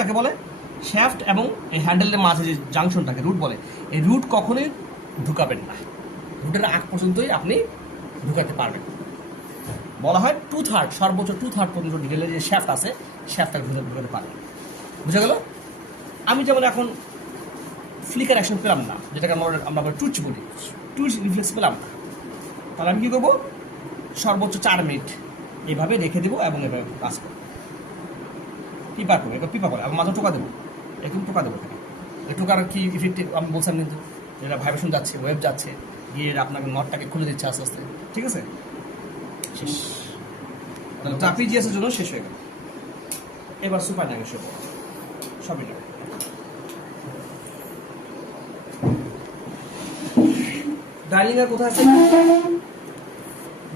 কাকে বলে? শ্যাফট এবং এই হ্যান্ডেলের মাঝে যে জাংশনটাকে রুট বলে। এই রুট কখনোই ঢুকাবেন না, রুটের আগ পর্যন্তই আপনি ঢুকাতে পারবেন। বলা হয় 2/3, সর্বোচ্চ 2/3 পর্যন্ত ডিটেলের যে শ্যাফট আছে শ্যাফটটাকে ঢুকাতে পারবেন। বুঝা গেল? আমি যেমন এখন ফ্লিকার অ্যাকশন পেলাম না, যেটাকে আমরা টুচ বলি, টুচ রিফ্লেক্স পেলাম না, তাহলে আমি কী করবো? সর্বোচ্চ 4 মিনিট এইভাবে রেখে দেবো এবং এভাবে কাজ করবো, পিপা করবো, এবার পিপা করে এবং মাঝে টোকা দেবো, একটু টোকা দেবো। এখানে এই টোকার কি ইফেক্টিভ আমি বলছিলাম, কিন্তু যেটা ভাইব্রেশন যাচ্ছে, ওয়েব যাচ্ছে, গিয়ে আপনাকে নটটাকে খুলে দিচ্ছে আস্তে আস্তে। ঠিক আছে, শেষ। তাহলে ট্রাপিজিয়াসের জন্য শেষ হয়ে গেল। এবার সুপার নাইন শো সবই যাবে। ডাইলিংয়ের কোথায় আছে?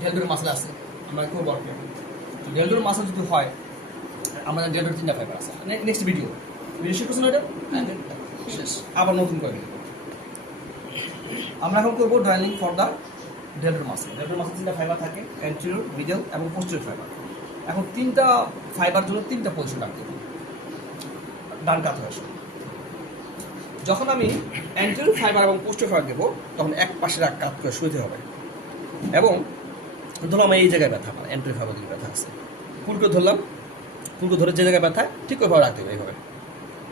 ডেলডোর মাসেল আছে, আমরা খুব বড় ডেলডোর মাসেল যদি হয়, আমাদের ডেলডোর 3টা ফাইবার আছে। নেক্সট ভিডিও শেষ করছেন এটা শেষ, আবার নতুন করে আমরা এখন করবো ডাইলিং for the deltoid muscle. Deltoid muscle 3টা ফাইবার থাকে, অ্যান্টেরিয়র, মিডল এবং পোস্টেরিয়র ফাইবার। এখন 3টা ফাইবার জন্য 3টা পজিশন রাখতে হবে, ডান কাত হয়ে আসে। যখন আমি অ্যান্টেরিয়র ফাইবার এবং পোস্টেরিয়র ফাইবার দেবো, তখন এক পাশে এক কাত করে শুইতে হবে। এবং ধরো আমার এই জায়গায় ব্যথা, আমার অ্যান্টেরিয়র ফাইবার দিকে ব্যথা আছে, ফুলকে ধরলাম, ফুলকে ধরে যে জায়গায় ব্যথা ঠিক ওইভাবে রাখতে হবে। এইভাবে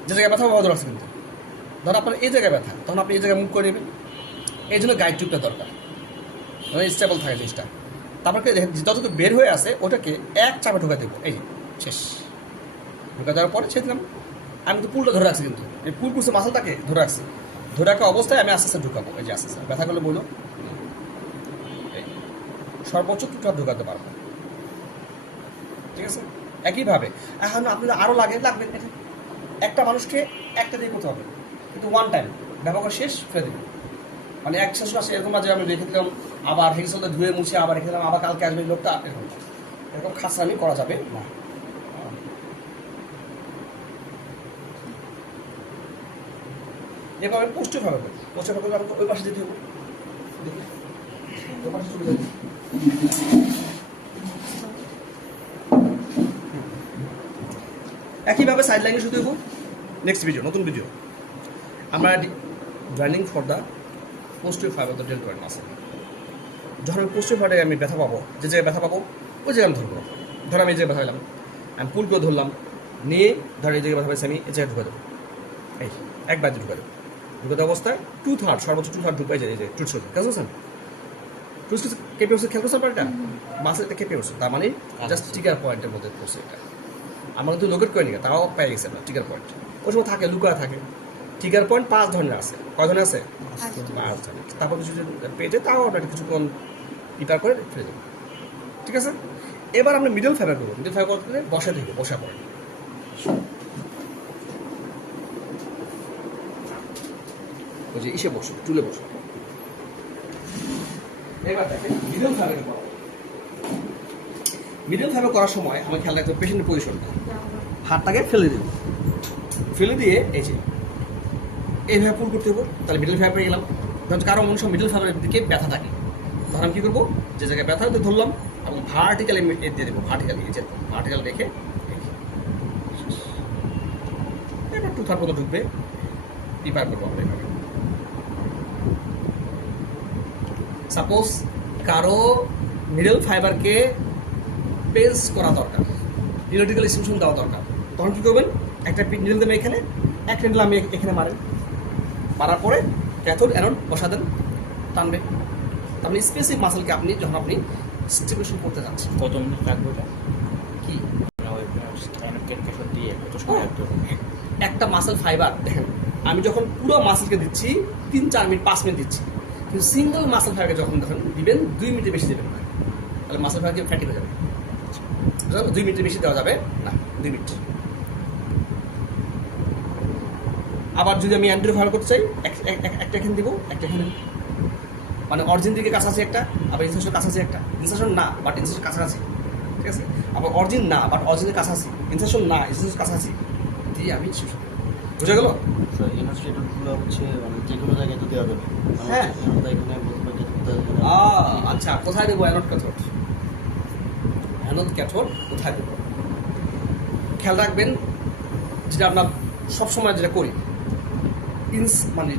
যে জায়গায় ব্যথা ওভাবে রাখছে। কিন্তু ধরো আপনার এই জায়গায় ব্যথা, তখন আপনি এই জায়গায় মুভ করে নেবেন। এই জন্য গাইড টিউবটা দরকার, মানে স্টেবল থাকে জিনিসটা। তারপরে যতটুকু বের হয়ে আসে ওটাকে এক চাপে ঢোকা দেবো, এই শেষ। ঢোকা দেওয়ার পরে ছেড়ে দিলাম। আমি তো পুলটা ধরে রাখছি, কিন্তু এই পুল কুসে মাসলটাকে ধরে রাখছি। ধরে রাখা অবস্থায় আমি আস্তে আস্তে ঢুকাবো। এই যে আস্তে আস্তে ব্যথা করলে বললো সর্বোচ্চ 2টা ঢোকাতে পারবো। ঠিক আছে, একইভাবে এখন আপনাদের আরও লাগবে। একটা মানুষকে একটা দিয়ে করতে হবে, কিন্তু ওয়ান টাইম ব্যবহার শেষ ফেলে দেবে। মানে এক শেষ আসে এরকম মাঝে আমি রেখে দিলাম, আবার হেক্সলটা ধুয়ে মুছে আবার রেখে দিলাম, আবার কালকে আসবে লোকটা, এরকম খাসরামি করা যাবে না। এভাবে পোস্টে ভাবে ওই পাশে যেতে হবে, ওই পাশে চলে যাবে। একইভাবে সাইড লাইনে শুধু দেবো। নেক্সট ভিডিও, নতুন ভিডিও, আমরা ড্রাইলিং for the posterior fibre the deltoid muscle. যখন আমি পোস্টেরিয়র ফাইবারে আমি ব্যথা পাবো, যে জায়গায় ব্যথা পাবো ওই জায়গায় আমি ধরবো। ধরো আমি এই জায়গায় ব্যথা পেলাম, আমি পুল করে ধরলাম, নিয়ে ধরো এই জায়গায় ব্যথা পাইছি, আমি এই জায়গায় ঢুকে দেবো। এই একবার ঢুকে দেবো। ঢুকে দেওয়া অবস্থায় 2/3, সর্বোচ্চ 2/3 ঢুকাই যায়। এই যে টুটস হচ্ছে, কেমন আছেন? টুটস কেঁপে উঠছে, খেয়াল করছেন পারটা মাসেলটা কেঁপে উঠছে, তার মানে জাস্ট ট্রিগার পয়েন্টের মধ্যে পড়ছে। এটা আমরা কিন্তু লোকেট করে নিই, তাও পেয়ে গেছে না ট্রিগার পয়েন্ট। ওই সময় থাকে, লুকা থাকে। ট্রিগার পয়েন্ট 5 ধরনের আছে। কয় ধরনের আছে? 5 ধরনের। তারপর কিছু পেয়ে যায়, তাও আমরা কিছুক্ষণ ইপার করে ফেলে দেবো। ঠিক আছে, এবার আমরা মিডল ফাইবার করবো। মিডল ফাইবার করতে বসা দেবো, বসা পড়ে ওই যে ইসে বসো, চুলে বসো। এবার দেখেন মিডল ফাইবার করবো। মিডল ফাইবার করার সময় আমার খেয়াল রাখতে হবে পেশেন্টের পজিশনটা। হাতটাকে ফেলে দেবো, ফেলে দিয়ে এই যে এইভাবে পুল করতে হবো। তাহলে মিডল ফাইবারে গেলাম। ধরুন কারো মানুষ মিডল ফাইবারের দিকে ব্যথা থাকে, তখন আমি কী করবো? যে জায়গায় ব্যথা হতে ধরলাম এবং ভার্টিক্যালি দিয়ে দেবো। ভার্টিক্যালি এই যে ভার্টিক্যাল রেখে এবার 2/3 মতো ঢুকবে, প্রিপেয়ার করবো আমরা এভাবে। সাপোজ কারো মিডল ফাইবারকে পেন্স করা দরকার, ইলেকট্রিক্যাল স্টিমুলেশন দেওয়া দরকার, তখন কী করবেন? একটা নিডল দেবেন এখানে, একটা নিডল আমি এখানে মারেন, মারার পরে ক্যাথোড অ্যানোড বসা দেন, টানবে। আপনি স্পেসিফিক মাসেলকে আপনি যখন আপনি স্টিমুলেশন করতে যাচ্ছেন। কত মিনিট লাগবে ওটা? কি দিয়ে একটা মাসেল ফাইবার দেখেন, আমি যখন পুরো মাসেলকে দিচ্ছি 3-4 মিনিট 5 মিনিট দিচ্ছি, কিন্তু সিঙ্গল মাসেল ফাইবারকে যখন দিবেন 2 মিনিটের বেশি দেবেন না, তাহলে মাসেল ফাইবার ফ্যাটি হয়ে যাবে। 2 মিনিটের বেশি দেওয়া যাবে না, 2 মিনিট। আবার যদি আমি অ্যান্ড্রয়েড ফাইবার করতে চাই, একটা এখানে দিব, একটা এখানে, মানে অরিজিন দিকে কাছাকাছি একটা, আবার ইনসার্শন কাছাকাছি একটা, ইনসার্শন না বাট ইনসার্শন কাছাকাছি। ঠিক আছে, আবার অরিজিন না বাট অরিজিনের কাছাকাছি, ইনসার্শন না ইনসার্শন কাছাকাছি দিয়ে আমি শেষ। বুঝা গেল? ইনস্টিটিউটগুলো হচ্ছে যে কোনো জায়গায় তো দেওয়া যাবে। হ্যাঁ, এখানে আচ্ছা, কোথায় দেবো অ্যানোড ক্যাথোড? অ্যানোড ক্যাথোড কোথায় দেবো খেয়াল রাখবেন। যেটা আমরা সবসময় যেটা করি মানে